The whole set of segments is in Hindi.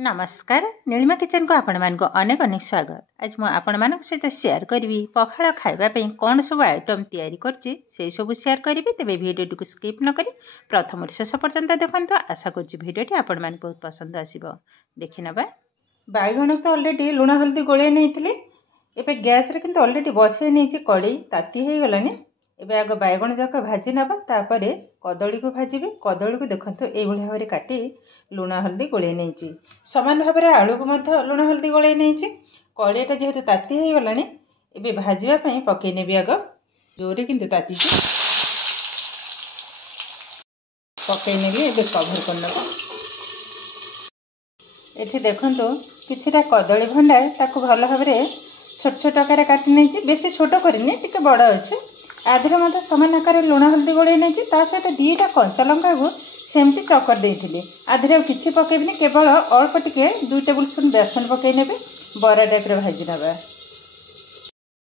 नमस्कार नीलिमा किचन को आपण मान अनेक अनेक स्वागत। आज मुझे आपण मान सहित शेयर करी पखाड़ खावाई कौन सब आइटम तैयारी करछि से सब शेयर करी। तेरे भिडियो को स्किप न करी प्रथम शेष पर्यंत देखते। आशा करी आपण मान बहुत पसंद आसीबो। देखि नबा बैगण तो ऑलरेडी लुण हल्दी गोले नहीं एबे गैस रे किंतु ऑलरेडी बसई नहीं कड़े ताती हो गलानी। एबे आग बैगण जाक भाजी नबा तापर कदली को भाजबे। कदली को देखंतु ए भली भाबरे काटी लुण हल्दी गोले नहीं समान भाव में आलू को लुण हल्दी गोले नहीं। कड़ेटा जेहेतु ताती हो गलानी एबे भाजवा पई पकई नेबी। आग जोरे किंतु ताती पकई नेबी। एबे कभर कर नबा। एठी देखंतु किछिटा कदली भंडा ताको भल भाव में छोट छोट आकार काटी नहीं। बेसी छोट करनी टिके बड़ अच्छे आधे मत सामान आकार लुण हल्दी गोले नहीं। सहित दीटा कंचा लंका को सेमती चकर देती आधे किसी पकेबनी केवल अल्प टिके 2 टेबुल स्पून बेसन पकई ने बरा टाइप भाजी नवा।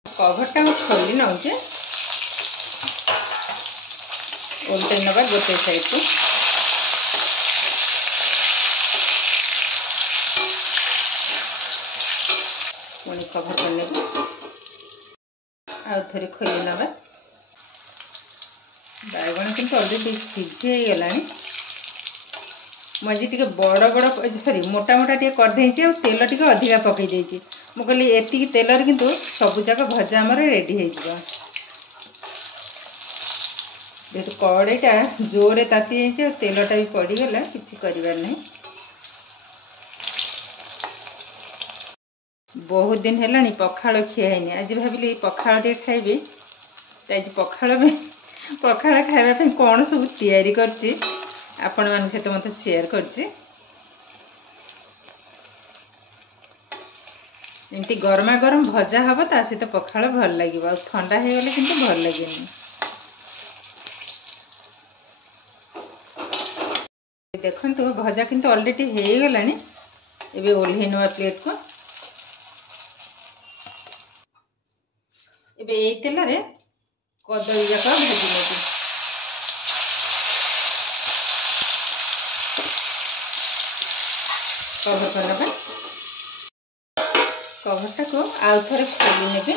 कभरटा को खोली नौचे उल्टे नवा गोटे साइड को। पुणी कभर कर आउ थे खोली नवा। बैगण किंतु ऑलरेडी सीझी गला। मझी टे बड़ बड़ सॉरी मोटा मोटा टे करदे तेल टे अधिका पकई देती। मुझे एति तेल किंतु सबुजाक भजा आमर रेडी हो। जेहेतु कड़ेटा जोरे ताती जाइए तेलटा भी पड़गला किसी करार नहीं। बहुत दिन है पखाड़ खियानी। आज भाविली पखाड़ टे खाइबे। आज पखाड़ खाइबा कौन सब तैयारी करछि आपण मान सहित मत शेयर करछि। एमती गरमा गरम भजा हम ता सहित पखाड़ भल लगे। ठंडा हो गले किंतु भल लगे। देखंतु भजा किंतु ऑलरेडी हो गलानी। एबे ओल्हे नवा प्लेट को। एबे ए तेल रे कदली जाक भाजी नेबी। कभर कर नबा। कभरटा को आउ थरे खोली नेबे।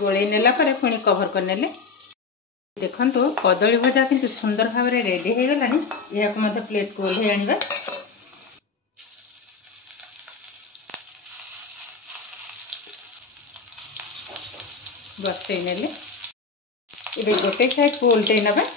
गोले नेला परे पुणी कभर कर नेले। देखंतु कदली भजा किंतु सुंदर भाव में रेडी हो गलानी। यह मत प्लेट को ओल्हे आनिबा। बसई नेले। एबे गोटे साइड को उल्टे नबा।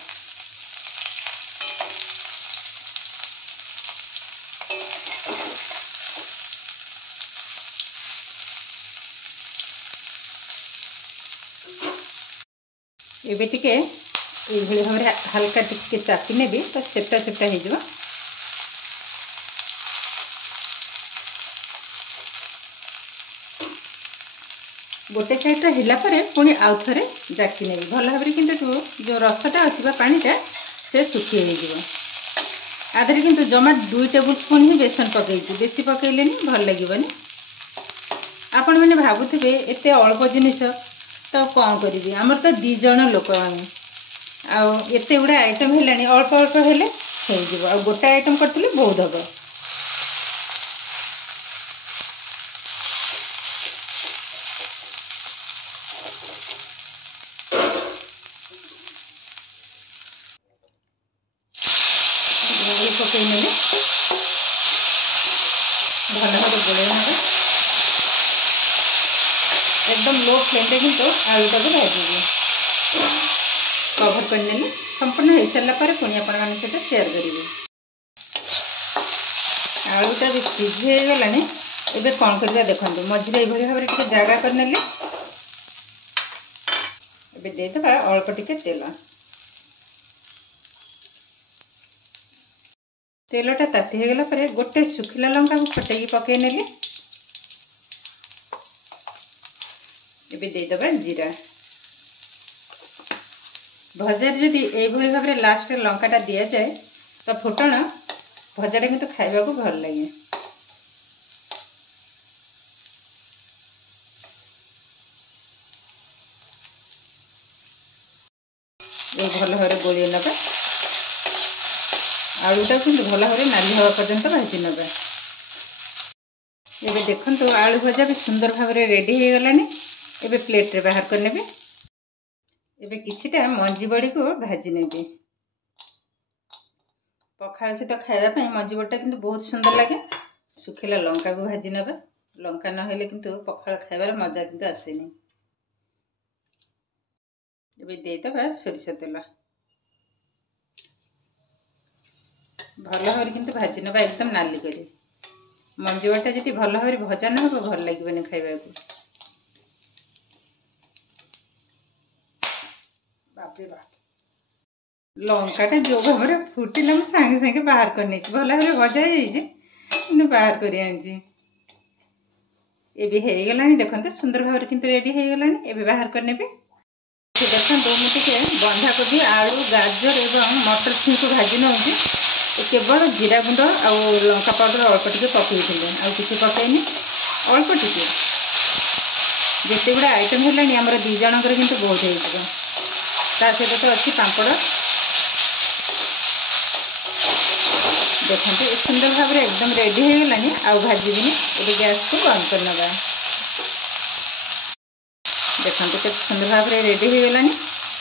एबे टिके ये भाव में हल्का टिके चापी नेबी तो चेपटा चेपटा हो। गोटे साइड है पुणी आउ थे जाकी नेबी भल भाव किंतु जो रसटा अच्छी पानीटा से सुखी हो। आधे किंतु जमा 2 टेबुल स्पून ही बेसन पकई बेसी पकईले भल लगे। आपण मैंने भावुवे एत अल्प जिनिस तो कौन करी आमर तो 2 जन लोक आते गुड़ा आइटम है अल्प अल्प हेले हो गोटे आइटम करते बहुत हम। पकई ने भल भाव गोले ना एकदम लो फ्लेम किंतु आलूटा को भाजी कभर कर संपूर्ण हो सारा पर पुणी आपण मान सहित शेयर करेंगे। आलूटा भी सीझी हो गलानी। एबे कौन करबा देखंतु मझिरे एभली भाव में टिके जागा कर नेले। एबे दे देबा अल्प टिके तेल। तेलटा ताती हो गला पर गोटे सुखिला लंका को फटैकी पकई नेले। एबे दे देबा जीरा। भजा जदि ये भाव में लास्ट लंकाटा दि जाए तो फुटण भजाटा किंतु खाइबा को भल लगे। ये भल भाव गोल नवा आलूटा कि भल भाव नाली हवा पर्यंत भाजी नवा। ये देखो आलू भजा भी सुंदर भाव रेडी हो गलानी। एबे प्लेट रे बाहर कर नेबे। एबे किछिटा मंजी बड़ी को भाजी नेबे। पखाल सहित खाइबा मंजी बड़ीटा किंतु बहुत सुंदर लगे। सुखिला लंका को भाजी नवा। लंका नहेले किंतु पखाल खाइबार मजा किंतु आसेनी। एबे देदबा सोरिष तेल भल भाव किंतु भाजी नवा एकदम नाली करी। मंजी बड़ीटा जदि भल भाव भजा न हो भल लगे खाइबा को। बाप रे बाप लंकाटा जो भाव फुटिला मुझे सांगे सांगे बाहर कर भल भाव भजा हो बाहर कर गलानी। देखते सुंदर भाव किंतु रेडी हो गलानी। एबे बाहर कर नेबे। देखो मुझे बंधाकोबी आलू गाजर एवं मटर छुई को भाजी नौची। केवल जीरा गुंड आ लंका पाउडर अल्प टिके पकईले आ कि पकईनी अल्प टिके जिते गुड़ा आइटम है आमर 2 जनकर किंतु बहुत हो सहित तो अच्छी पापड़। देखते सुंदर भाव एकदम रेडी हो गलानी। आउ भाजबनी ये गैस को बंद कर नवा। देखते के सुंदर भाव रेडी हो गलानी।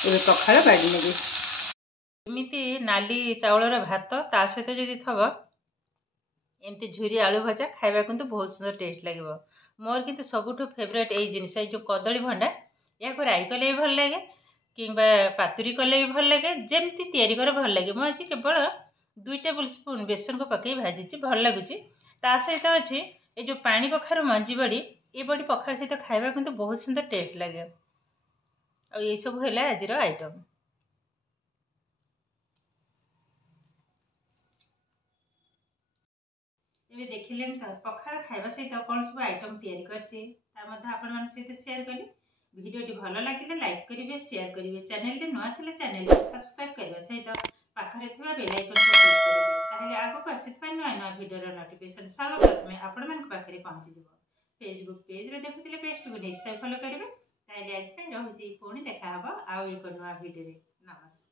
ये पखाल बाड़ी नेबे। एमती नाली चाउलर भात ता सहित जदि थब एमती झुरी आलू भजा खाइबा किंतु बहुत सुंदर टेस्ट लगे। मोर किंतु सबुठु फेवरेट यही जिनिस जो कदली भंडा या राई कले भी भल लगे कि पातुरी कले भी भल लगे। जमती तैयारी कर भल लगे। मुझे केवल 2 टेबल स्पून बेसन को पकई भाजी भल लगुच। ता सहित अच्छी ये जो पानी कखार मंजी बड़ी ये बड़ी पखाल सहित खाइबा किंतु बहुत सुंदर टेस्ट लगे। और ये सब है आज आइटम। ये देखिले तो पखाल खाइबा सहित कौन सब आइटम तैयारी करछि आपण मान सहित शेयर करी। वीडियोटी भल लगे लाइक करेंगे शेयर करेंगे। चैनल टे नुआ थिले चैनल को सब्सक्राइब करबा सहित पाखरे थिबा बेल आइकन को क्लिक करेंगे। ताहले आगो को आसीथबा नुआ वीडियो नोटिफिकेशन सब प्रथमे आपण मान पाखरे पहुंची जिवो। फेसबुक पेज रे देखुथिले पेज को निश्चय फॉलो करेंगे। ताहले आज पे रहउछि पुणी देखा हबो आ एक नुआ वीडियो रे। नमस्कार।